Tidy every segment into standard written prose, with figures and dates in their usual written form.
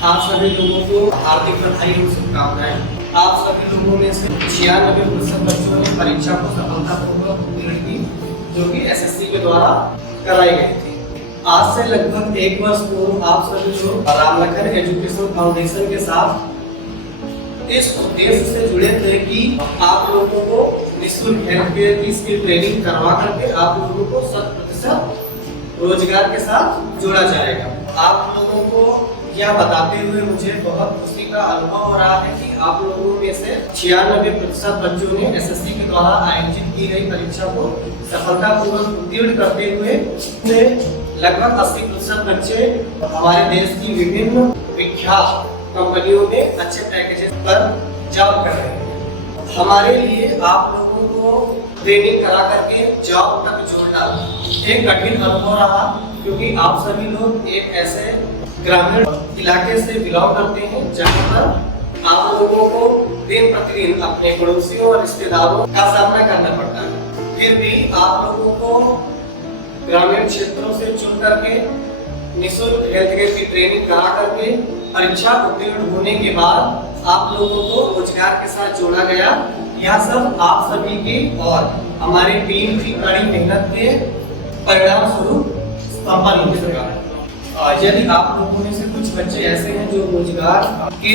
आप सभी लोगों को हार्दिक बधाई और शुभकामनाएं। आप सभी लोगों में से 96% बच्चों ने परीक्षा को सफलतापूर्वक उत्तीर्ण की, जो कि एसएससी के द्वारा कराई गई थी। आज से लगभग 1 वर्ष पूर्व आप सभी लोग रामलखन एजुकेशन फाउंडेशन के साथ इस उद्देश्य से जुड़े थे कि आप लोगों को निःशुल्क हेल्थ केयर की स्किल ट्रेनिंग करवा करके आप लोगों को 100% रोजगार के साथ जोड़ा जाएगा। आप लोगों को यह बताते हुए मुझे बहुत खुशी का अनुभव हो रहा है कि आप लोगों में से 96% बच्चों ने एसएससी के द्वारा आयोजित की गई परीक्षा को सफलतापूर्वक उत्तीर्ण करते हुए लगभग 80% बच्चे हमारे देश की विभिन्न विख्यात कंपनियों में अच्छे पैकेजेस पर जॉब कर रहे हैं। हमारे लिए आप लोगों को ट्रेनिंग करा करके जॉब तक जोड़ना एक कठिन अनुभव रहा, क्योंकि आप सभी लोग एक ऐसे ग्रामीण इलाके से बिलोंग करते हैं जहाँ पर आप लोगों को दिन प्रतिदिन अपने पड़ोसियों और रिश्तेदारों का सामना करना पड़ता है। फिर भी आप लोगों को ग्रामीण क्षेत्रों से चुन करके निःशुल्क हेल्थ केयर की ट्रेनिंग करा करके परीक्षा उत्तीर्ण होने के बाद आप लोगों को रोजगार के साथ जोड़ा गया। यह सब आप सभी की और हमारी टीम की कड़ी मेहनत के परिणाम स्वरूप संपन्न हो सका। यदि आप लोगों में से कुछ बच्चे ऐसे हैं जो रोजगार के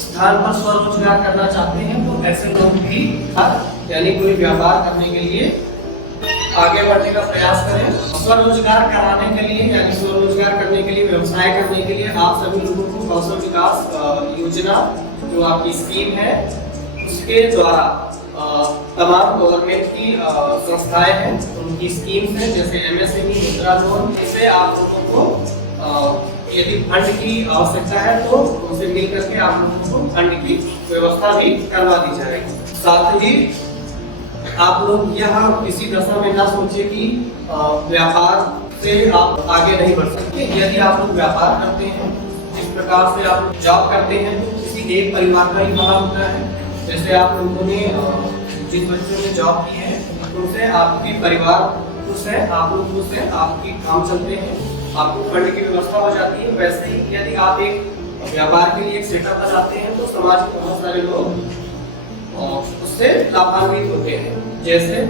स्थान पर स्वरोजगार करना चाहते हैं, तो ऐसे लोग भी यानी कोई व्यापार करने के लिए आगे बढ़ने का प्रयास करें। स्वरोजगार कराने के लिए यानी स्वरोजगार करने के लिए, व्यवसाय करने के लिए आप सभी लोगों को कौशल विकास योजना जो आपकी स्कीम है उसके द्वारा तमाम गवर्नमेंट की संस्थाएं हैं, उनकी स्कीम्स हैं जैसे एमएसएमई, मुद्रा लोन। इससे आप लोगों को यदि फंड की आवश्यकता है तो उनसे मिल करके आप लोगों को फंड की व्यवस्था भी करवा दी जाएगी। साथ ही आप लोग यह किसी दशा में ना सोचे कि व्यापार से आप आगे नहीं बढ़ सकते। यदि आप लोग व्यापार करते हैं, जिस प्रकार से आप जॉब करते हैं, तो किसी एक परिवार का ही बड़ा होता है। जैसे आप लोगों ने जिन बच्चों ने जॉब की है उनसे आपके परिवार खुश है, आप लोग खुश हैं, आपके काम चलते हैं, आपको फंड की व्यवस्था हो जाती है। वैसे ही यदि आप एक व्यापार के लिए एक सेटअप बनाते हैं तो समाज के बहुत सारे लोग उससे लाभान्वित होते हैं। जैसे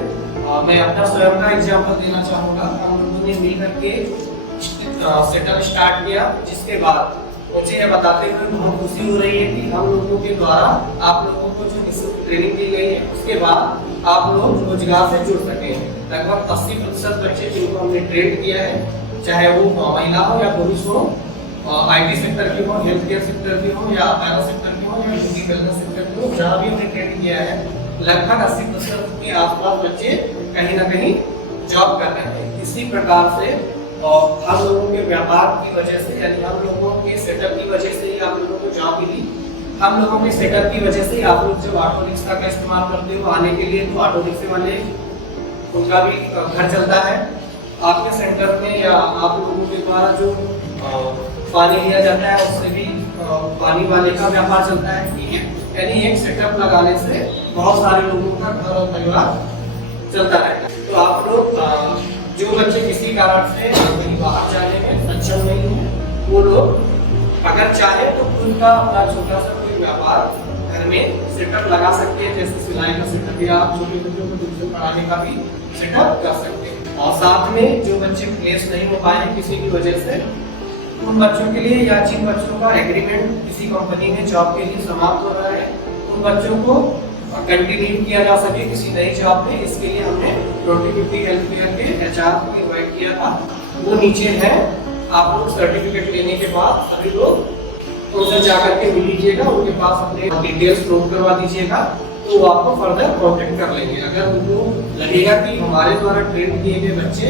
मैं अपना स्वयं का एग्जाम्पल देना चाहूँगा। हम लोगों ने मिल करके सेटअप स्टार्ट किया, जिसके बाद मुझे यह बताते हुए बहुत खुशी हो रही है कि हम लोगों के द्वारा आप लोगों को जो निःशुल्क ट्रेनिंग दी गई है उसके बाद आप लोग रोजगार से जुड़ सके हैं। लगभग 80% बच्चे जिनको हमने ट्रेन किया है, चाहे वो महिला हो या पुरुष हो, आईटी सेक्टर के हो, हेल्थ केयर सेक्टर के हो, या पैरा सेक्टर के हो, या ब्यूटी वेलनेस सेक्टर के हो, जहाँ भी हमने ट्रेनिंग किया है, लगभग 80% के आसपास बच्चे कहीं ना कहीं जॉब कर रहे हैं। इसी प्रकार से हम लोगों के व्यापार की वजह से यानी हम लोगों के सेटअप की वजह से ही आप लोगों को जॉब मिली। हम लोगों के सेटअप की वजह से आप लोग जब ऑटो रिक्शा का इस्तेमाल करते हो आने के लिए, तो ऑटो रिक्शे वाले उनका भी घर चलता है। आपके सेंटर में या आप लोगों के द्वारा जो पानी लिया जाता है उससे भी पानी वाले का व्यापार चलता है। ठीक है, यानी एक सेटअप लगाने से बहुत सारे लोगों का घर और परिवार चलता रहेगा। तो आप लोग जो बच्चे किसी कारण से कहीं बाहर जाने में सक्षम नहीं है, वो लोग अगर चाहे तो उनका अपना छोटा सा कोई व्यापार घर में सेटअप लगा सकते हैं। जैसे सिलाई का सेटअप या आप छोटे बच्चों को ट्यूशन पढ़ाने का भी सेटअप कर सकते हैं। और साथ में जो बच्चे प्लेस नहीं हो पाए किसी की वजह से, उन बच्चों के लिए या जिन बच्चों का एग्रीमेंट किसी कंपनी में जॉब के लिए समाप्त हो रहा है, उन बच्चों को कंटिन्यू किया जा सके किसी नई जॉब में। इसके लिए हमने 2050 हेल्थ केयर के एचआर को इनवाइट किया था, वो नीचे है। आप लोग सर्टिफिकेट लेने के बाद सभी लोग उनसे जाकर के मिल लीजिएगा, उनके पास अपने डिटेल्स नोट करवा दीजिएगा, तो वो आपको फर्दर कॉन्टेक्ट कर लेंगे। अगर उनको लगेगा कि हमारे द्वारा ट्रेन किए गए बच्चे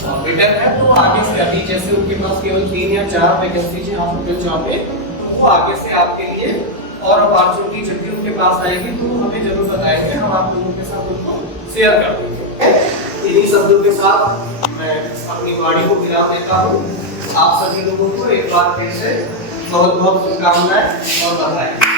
बेटर है, तो आगे से अभी जैसे उनके पास केवल 3 या 4 वैकेंसी है हॉस्पिटल जॉब में, तो वो आगे से आपके लिए और अपॉर्चुनिटी जब भी उनके पास आएगी तो हमें जरूर बताएंगे, हम आप लोगों के साथ उनको शेयर कर देंगे। इन्हीं शब्दों के साथ मैं अपनी वाणी को विराम देता हूँ। आप सभी लोगों को एक बार फिर से बहुत बहुत शुभकामनाएं और बधाई।